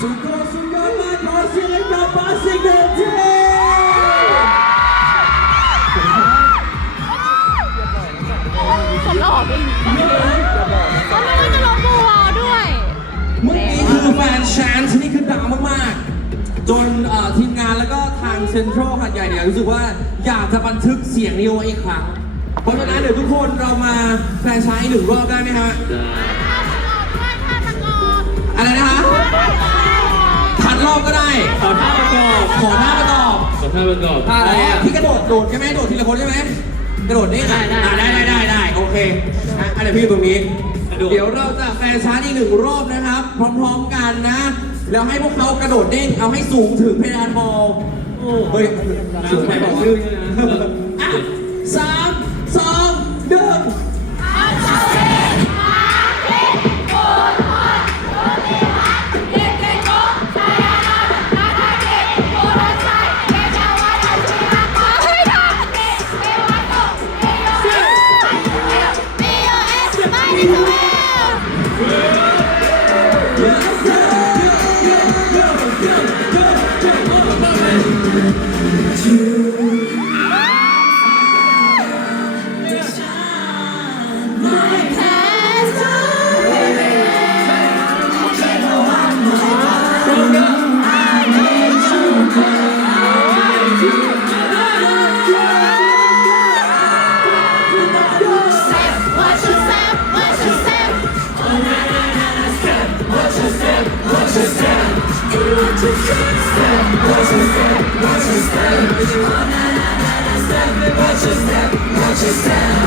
ทุกคนสุดยอดมากขอเสียงให้กับบาสิกเดนทีคนหล่อจริงเขาไม่ว่าจะลงบูวอลด้วย เมื่อกี้คือแฟนชานส์นี่คือดังมากๆ จนเอ่อทีมงานแล้วก็ทางเซ็นทรัลหัดใหญ่เนี่ยรู้สึกว่าอยากจะบันทึกเสียงนี้เอาไว้อีกครั้ง เพราะฉะนั้นเดี๋ยวทุกคนเรามาแฟนชายหนึ่งรอบได้ไหมฮะ อะไรนะฮะ ประกอบขอหน้าประกอบขอท่าประกอบท่าอะไรอะที่กระโดดโดดใช่ไหมโดดทีละคนใช่ไหมกระโดดนี่ได้ได้อะได้ได้ได้ได้โอเคอะอันเดี๋ยวพี่อยู่ตรงนี้ เดี๋ยวเราจะแฟนชาร์จอีกหนึ่งรอบนะครับ พร้อมๆกันนะ แล้วให้พวกเขากระโดดเด้งเอาให้สูงถึงเพดานมอลล์เฮ้ยสูงไปบอกชื่ออะสาม Yeah. Watch your step, watch your step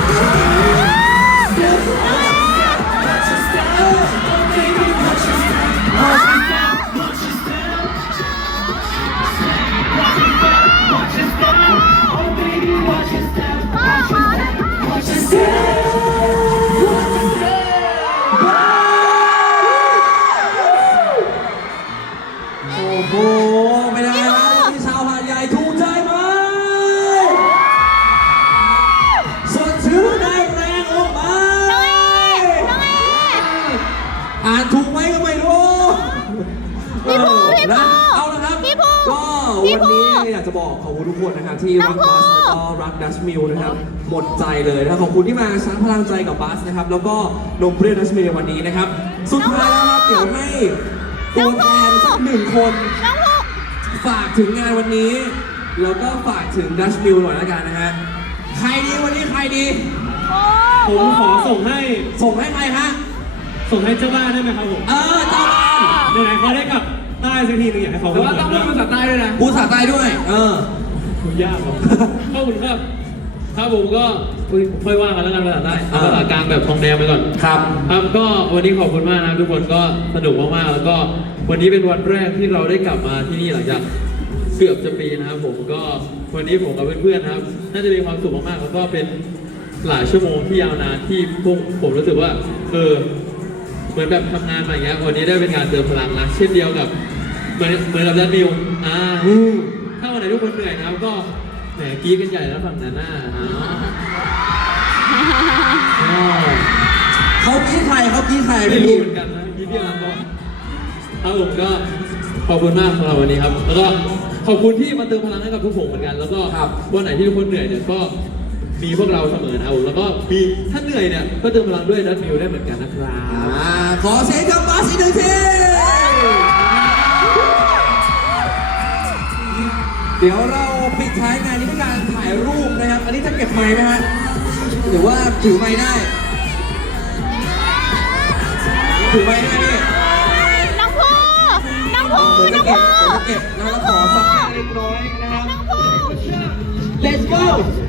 นะเอาละครับพี่ภูก็พี่วันภูนี้อยากจะบอกขอบคุณทุกคนนะครับที่น้รัอกงบัสภูแล้วก็รักดัชมิลนะครับหมดใจเลยนะครับขอบคุณที่มาชาร์จพลังใจกับบัสนะครับ แล้วก็นมเปรี้ยวดัชมิลในวันนี้นะครับ สุดท้ายแล้วครับเดี๋ยวให้ตัวแทนสักหนึ่งคนน้องภูฝากถึงงานวันนี้แล้วก็ฝากถึงดัชมิลหน่อยแล้วกันนะฮะใครดีวันนี้ใครดีผมขอส่งให้ส่งให้ใครฮะส่งให้เจ้าบ้านได้ไหมครับผมเออเจ้าบ้าน ไหนๆเขาได้กลับใต้สักทีหนึงอยากให้เขาแต่ว่าต้องพูดภาษาใต้ด้วยนะพูดภาษาใต้ด้วย เออ คุณยากครับขอบคุณครับครับผมก็อุ๊ยค่อยว่ากันแล้วกันภาษาใต้เอาภาษากลางแบบทองแดงไปก่อน ครับ ครับก็วันนี้ขอบคุณมากนะครับทุกคนก็สนุกมากๆแล้วก็วันนี้เป็นวันแรกที่เราได้กลับมาที่นี่หลังจากเกือบจะปีนะครับผมก็วันนี้ผมกับเพื่อนๆนะครับ น่าจะมีความสุขมากๆแล้วก็เป็นหลายชั่วโมงที่ยาวนานที่พวกผมรู้สึกว่าเออ เหมือนแบบทำงานมาอย่างเงี้ยวันนี้ได้เป็นการเติมพลังนะเช่นเดียวกับเหมือนเหมือนกับแดนมิวอ่าอืมถ้าวันไหนทุกคนเหนื่อยนะครับก็แหมกรีดกันใหญ่แล้วฝั่งนั้นน่ะอ่าอ๋อเขากี้ใครเขากี้ใครไม่พี่รู้เหมือนกันนะพี่พี่รังก็ครับผมก็ขอบคุณมากสำหรับวันนี้ครับ แล้วก็ขอบคุณที่มาเติมพลังให้กับทุกผมเหมือนกัน แล้วก็วันไหนที่ทุกคนเหนื่อยเนี่ยก็ มีพวกเราเสมอนะครับผมแล้วก็มีถ้าเหนื่อยเนี่ยก็เติมพลังด้วยดัตมิวได้เหมือนกันนะครับอ่าขอเสียงกับบัสอีกหนึ่งทีเดี๋ยวเราปิดท้ายงานนี้ด้วยการถ่ายรูปนะครับ อันนี้จะเก็บไม้ไหมฮะหรือว่าถือไม้ได้ถือไม้ได้พี่น้องภูน้องภูเหมือนน้จะองเก็บภูเหมือนจะเก็บน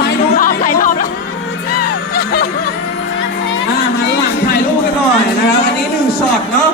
ถ่ายรูป รอบหลายรอบแล้วอ่าหันหลังถ่ายรูปกันหน่อยนะครับ อันนี้หนึ่งช็อตเนาะ